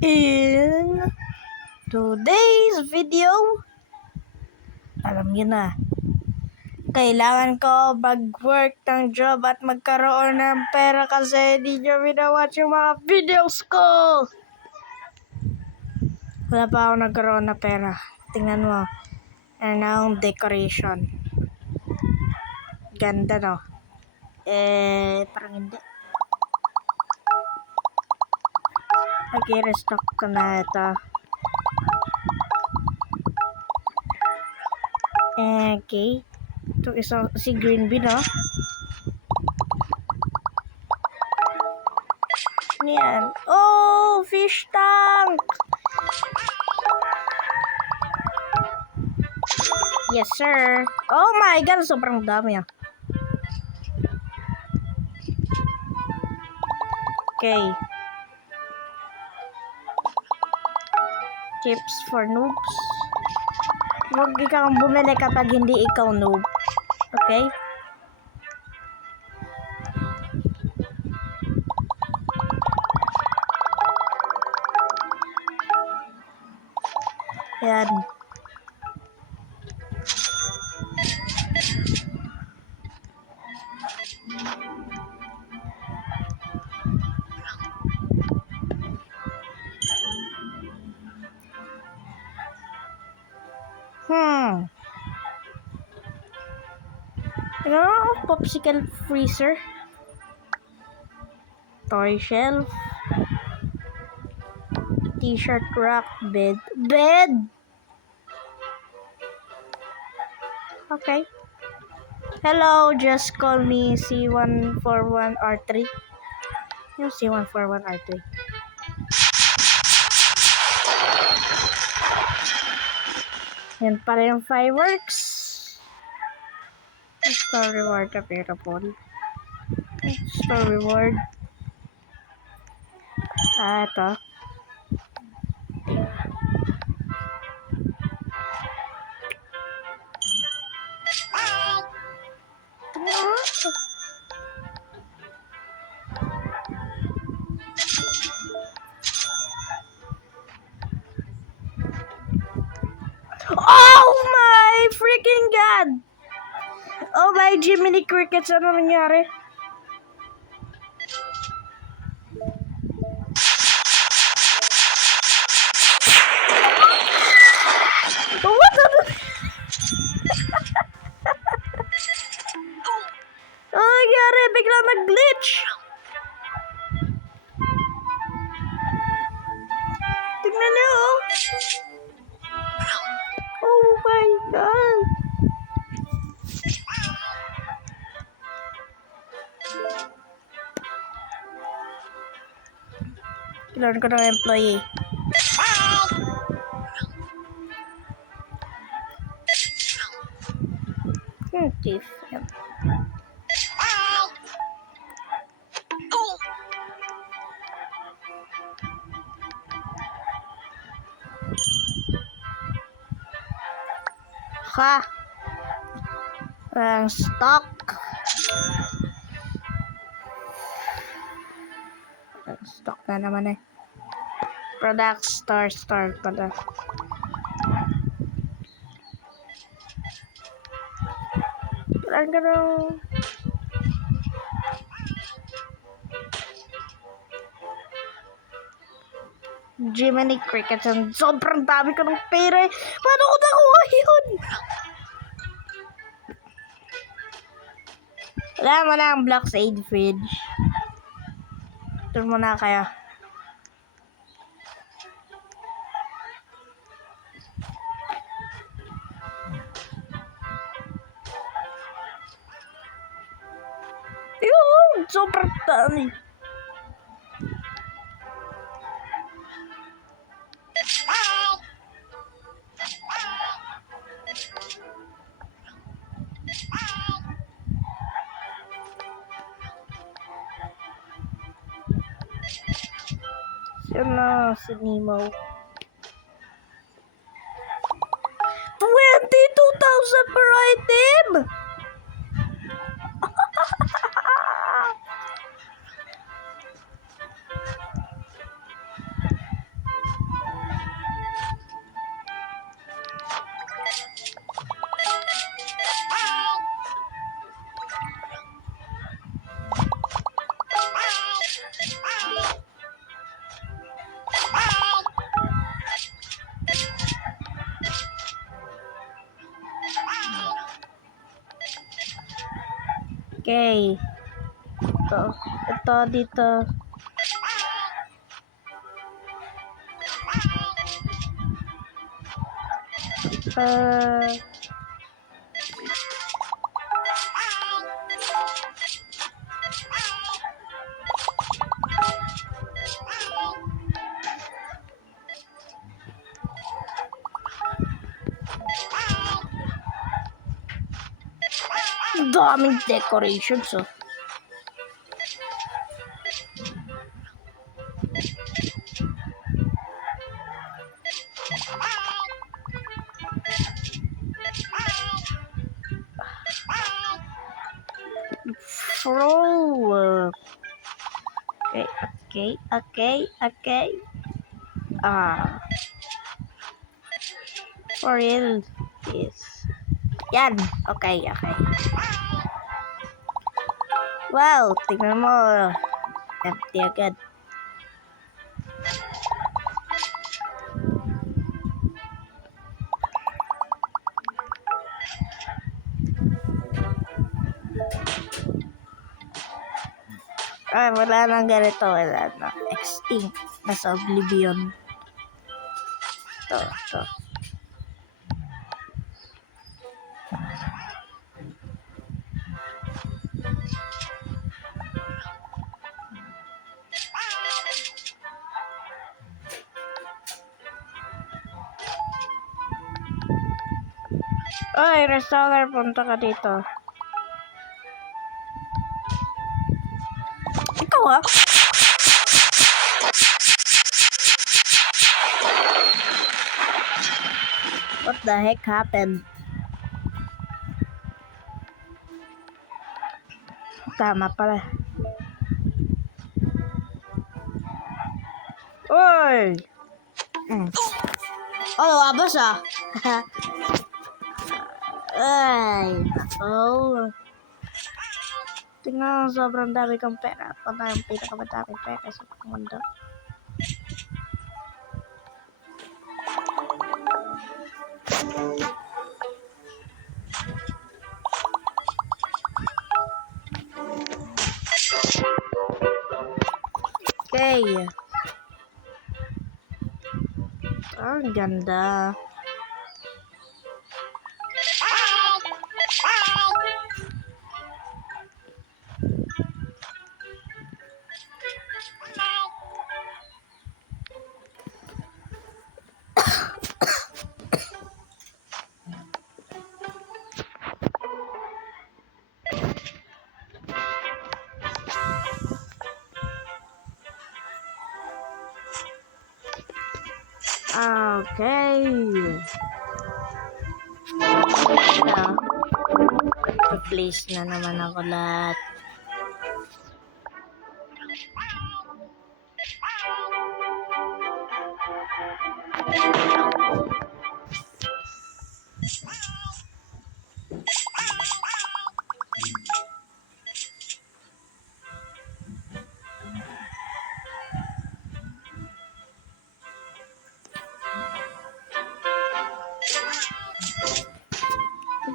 In today's video, alam niyo na, kailangan ko mag-work ng job at magkaroon ng pera kasi di nyo binawatch yung mga videos ko. Wala pa ako nagkaroon ng pera. Tingnan mo, ano ang decoration. Ganda, no? Parang hindi. Okay, restock ko na ito. Okay. Ito isa si Green Bean, oh. Yan. Oh, fish tank! Yes, sir. Oh my God, sobrang dami, ah. Okay. Tips for noobs. Huwag ikaw bumili kapag hindi ikaw noob. Okay? Yan. Popsicle freezer. Toy shelf. T-shirt rack. Bed. Okay. Hello, just call me C141R3. Yung C141R3. Yan pala yung fireworks. Store reward available. Store reward. Ito. Oh my freaking God! Oh my Jiminy Crickets, ano nangyari? Oh, what the? Oh, nangyari, biglang nag-glitch. Tignan niyo, oh. Oh my God. Kailangan ko ng employee. Thief. Yep. Ha! Ang stock. Stock na naman eh. Product store pala. Kailangan ka ng Jiminy Crickets and sobrang dami ko ng pera eh. Paano ko nakuha yun? Wala mo na ang Blox Aid fridge. Ito muna kayo. Yun! Sobrang dami. Yan na si Nemo. 22,000 per item! Okay. Ito dito. Daming decorations, oh. Flower. Okay. For real. Yes. Yan. Okay. Wow, tingnan mo. Empty agad. Ay, wala nang ganito. Wala na. Extinct. Nasa oblivion. Ito. Oy, restaurant, punta ka dito. Ikaw, ah? What the heck happened? Tama pala. Oy! Oh, lumabas, ah. Ay, nako. Tingnan, sobrang dami kang pera. Ako na yung pinakamadaming pera sa mundo. Okay. Ang ganda. Okay. Please na naman ako lahat.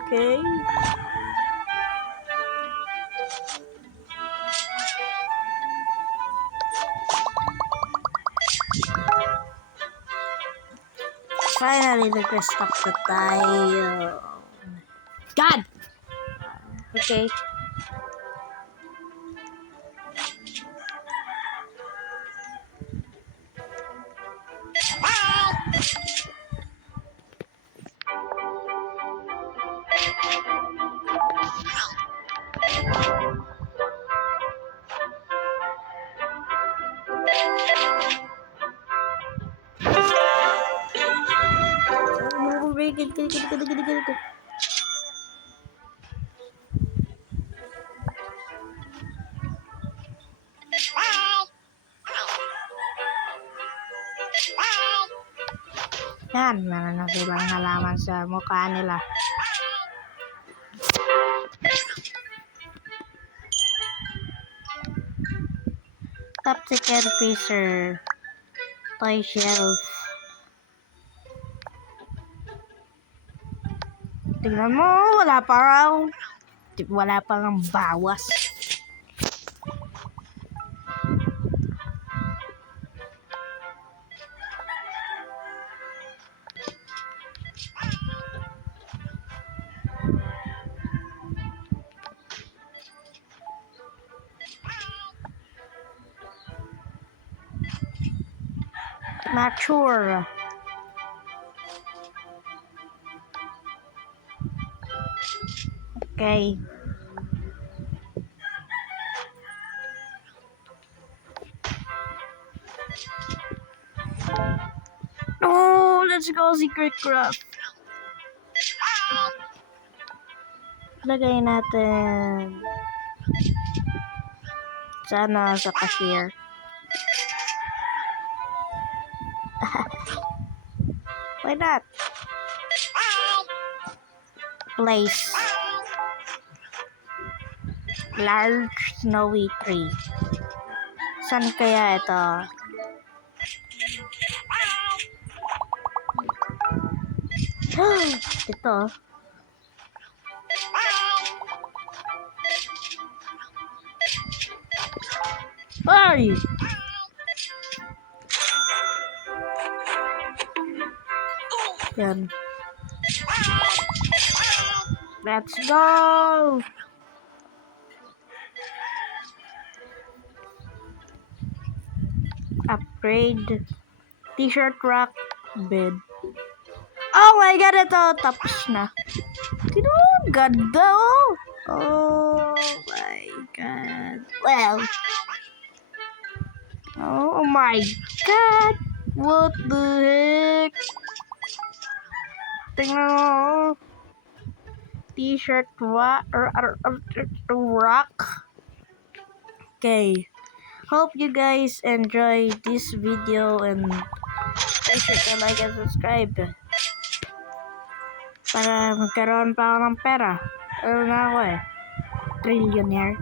Okay. Finally, nag-restock na tayo. God! Okay. Gid. Yan, meron na silang halaman sa mukha nila. Top secret freezer. Toy shelf. Tingnan mo, wala pa raw. Wala pang bawas. Not sure. Okay. Oh, let's go secret craft. Lagay natin sana sa cashier. Why not? Place. Large snowy tree. San kaya ito? Ito. Ay! Yan. Let's go! Upgrade. T-shirt rack. Bed. Oh my god, ito. Tapos na. Ganda oh! Oh my god. Well. Oh my god. What the heck? Tingnan mo. T-shirt rock. Okay. Hope you guys enjoy this video and make sure to like and subscribe. Para magkaroon pa ako ng pera. Ano na ako eh. Trillionaire.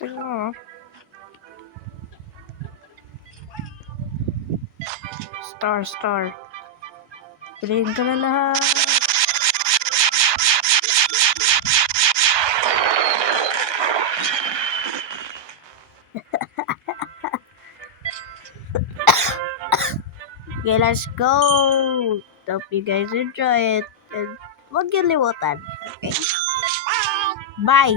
Tingnan mo. Star. Piliin ko na lahat. Okay, let's go. Hope you guys enjoy it. And huwag niyo limutan. Okay? Bye!